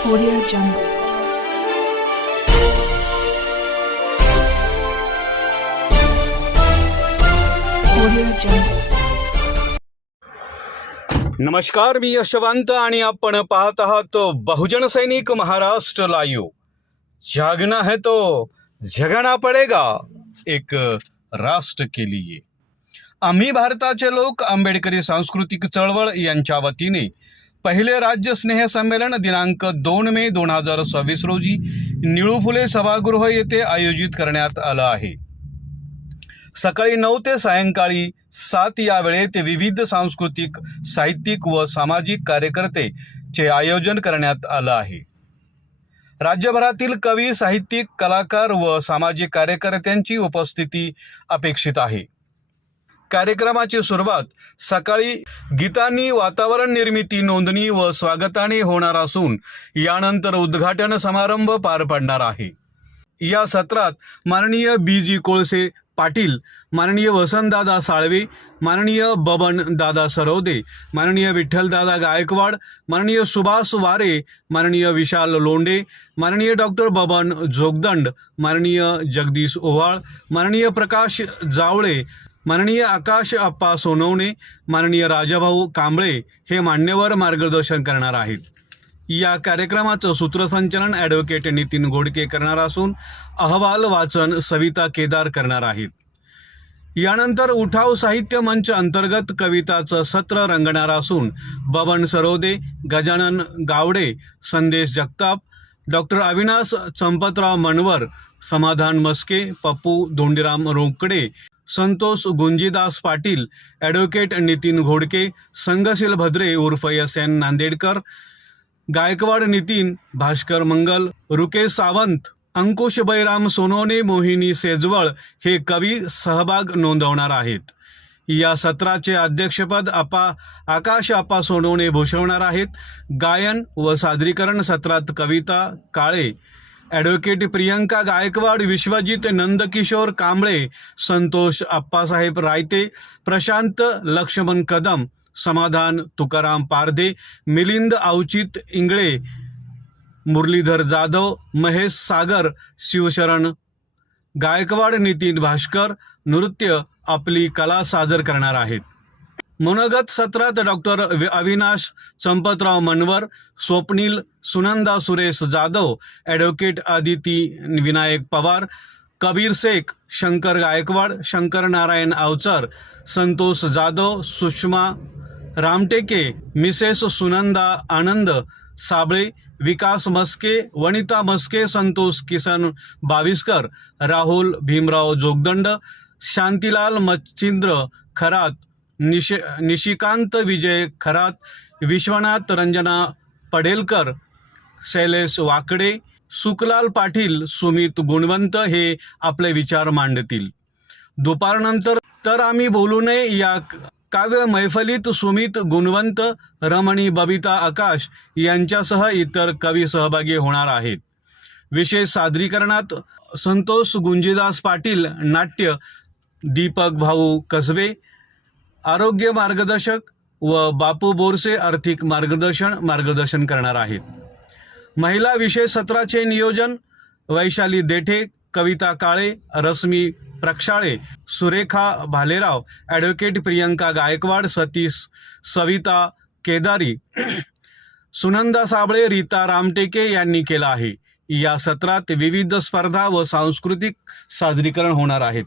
Audio Jungle. Audio Jungle. नमस्कार, मी यशवंत आणि आपण पाहत आहात बहुजन सैनिक महाराष्ट्र लाईव्ह। जागना है तो जगना पडेगा, एक राष्ट्र के लिए। आम्ही भारताचे लोक आंबेडकरी सांस्कृतिक चळवळ यांच्या वतीने पहिले राज्य स्नेह संमेलन दिनांक 2 मे 2026 रोजी निळू फुले सभागृह येथे आयोजित करण्यात आलं आहे। सकाळी 9 ते सायंकाळी 7 या वेळेत विविध सांस्कृतिक, साहित्यिक व सामाजिक कार्यकर्तेचे आयोजन करण्यात आलं आहे। राज्यभरातील कवी, साहित्यिक, कलाकार व सामाजिक कार्यकर्त्यांची उपस्थिती अपेक्षित आहे। कार्यक्रमाची सुरुवात सकाळी गीतांनी वातावरण निर्मिती, नोंदणी व स्वागताने होणार असून यानंतर उद्घाटन समारंभ पार पडणार आहे। या सत्रात माननीय बी.जी. कोळसे पाटील, माननीय वसंतदादा साळवे, माननीय बबनदादा सरवदे, माननीय विठ्ठलदादा गायकवाड, माननीय सुभाष वारे, माननीय विशाल लोंढे, माननीय डॉक्टर बबन जोगदंड, माननीय जगदीश ओवाळ, माननीय प्रकाश जावळे, माननीय आकाश आप्पा सोनवणे, माननीय राजाभाऊ कांबळे हे मान्यवर मार्गदर्शन करणार आहेत। या कार्यक्रमाचं सूत्रसंचालन ॲडव्होकेट नितीन घोडके करणार असून अहवाल वाचन सविता केदार करणार आहेत। यानंतर उठाव साहित्य मंच अंतर्गत कविताचं सत्र रंगणार असून बबन सरवदे, गजानन गावडे, संदेश जगताप, डॉक्टर अविनाश चंपतराव मनवर, समाधान मस्के, पप्पू धोंडीराम रोकडे, संतोष गुंजीदास पाटील, ॲडव्होकेट नितीन घोडके, संघशील भद्रे उर्फ SN नांदेडकर, गायकवाड नितीन, भास्कर मंगल, रुकेश सावंत, अंकुश बैराम सोनवणे, मोहिनी सेजवळ हे कवी सहभाग नोंदवणार आहेत। या सत्राचे अध्यक्षपद आकाश आप्पा सोनवणे भूषवणार आहेत। गायन व सादरीकरण सत्रात कविता काळे, ॲडव्होकेट प्रियंका गायकवाड, विश्वजित नंदकिशोर कांबळे, संतोष आप्पासाहेब रायते, प्रशांत लक्ष्मण कदम, समाधान तुकाराम पारधे, मिलिंद अवचित इंगळे, मुरलीधर जाधव, महेश सागर, शिवशरण गायकवाड, नितीन भास्कर नृत्य आपली कला सादर करणार आहेत। मनोगत सत्रात doctor Avinash Champatrao Manwar, Swapnil Sunanda Suresh Jadhav, advocate Aditi Vinayak Pawar, Kabir Shaikh, Shankar Gaikwad, Shankar Narayan Awachar, Santosh Jadhav, Sushma Ramteke, Mrs Sunanda Anand Sable, Vikas Maske, Vanita Maske, Santosh Kisan Baviskar, Rahul Bhimrao Jogdand, Shantilal Machhindra Kharat, Nishikant Vijay Kharat, Vishwanath Ranjana Padelkar, Shailesh Wakade, Sukhlal Patil, Sumit गुणवंत हे आपले विचार मांडतील। दुपारनंतर तर आम्ही बोलू नये या काव्य मैफलीत सुमित गुणवंत, रमणी बबिता आकाश यांच्यासह इतर कवी सहभागी होणार आहेत। विशेष सादरीकरणात संतोष गुंजीदास पाटील नाट्य, दीपक भाऊ कसबे आरोग्य मार्गदर्शक व बापू बोरसे आर्थिक मार्गदर्शन करणार आहेत। महिला विशेष सत्राचे नियोजन वैशाली देठे, कविता काळे, रश्मी प्रक्षाळे, सुरेखा भालेराव, ॲडव्होकेट प्रियंका गायकवाड, सविता केदारी, सुनंदा साबळे, रीता रामटेके यांनी केला आहे। या सत्रात विविध स्पर्धा व सांस्कृतिक सादरीकरण होणार आहेत।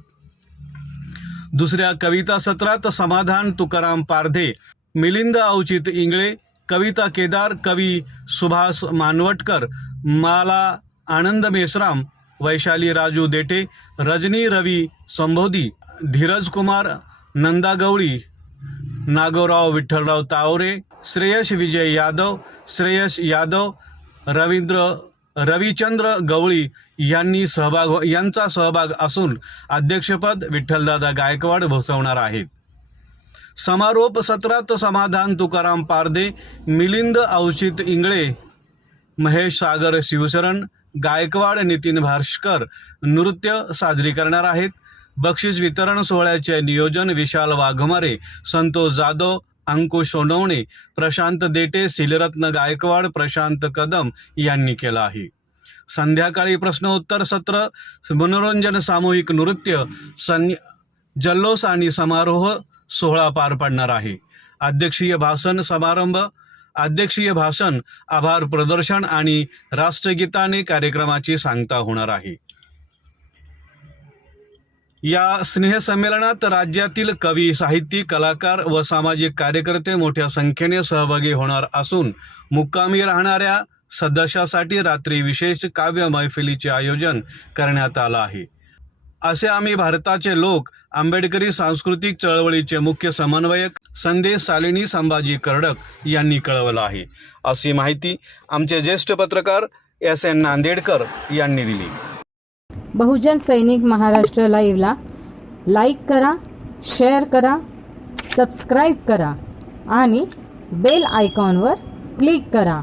दुसऱ्या कविता सत्रात समाधान तुकाराम पारधे, मिलिंद अवचित इंगळे, कविता केदार, कवी सुभाष मानवटकर, माला आनंद मेश्राम, वैशाली राजू देठे, रजनी रवी संबोधी, धीरज कुमार नंदा गवळी, नागोराव विठ्ठलराव तावरे, श्रेयश विजय यादव, श्रेयश यादव, रविचंद्र गवळी यांचा सहभाग असून अध्यक्षपद विठ्ठलदादा गायकवाड भूषवणार आहेत। समारोप सत्रात समाधान तुकाराम पारधे, मिलिंद अवचित इंगळे, महेश सागर शिवशरण गायकवाड, नितीन भास्कर नृत्य साजरी करणार आहेत। बक्षीस वितरण सोहळ्याचे नियोजन विशाल वाघमारे, संतोष जाधव, अंकुश सोनवणे, प्रशांत देटे, सिलरत्न गायकवाड, प्रशांत कदम यांनी केलं आहे. संध्याकाळी प्रश्नोत्तर सत्र, मनोरंजन, सामूहिक नृत्य, जल्लोष आणि समारोह सोहळा पार पडणार आहे. अध्यक्षीय भाषण, आभार प्रदर्शन आणि राष्ट्रगीताने कार्यक्रमाची सांगता होणार आहे. या स्नेहसंमेलनात राज्यातील कवी, साहित्यिक, कलाकार व सामाजिक कार्यकर्ते मोठ्या संख्येने सहभागी होणार असून मुक्कामी राहणाऱ्या सदस्यासाठी रात्री विशेष काव्य मैफिलीचे आयोजन करण्यात आलं आहे, असे आम्ही भारताचे लोक आंबेडकरी सांस्कृतिक चळवळीचे मुख्य समन्वयक संदेश सालिनी संभाजी कर्डक यांनी कळवलं आहे, अशी माहिती आमचे ज्येष्ठ पत्रकार SN नांदेडकर यांनी दिली. बहुजन सैनिक महाराष्ट्र लाईव्हला लाईक करा, शेअर करा, सबस्क्राईब करा आणि बेल आयकॉनवर क्लिक करा.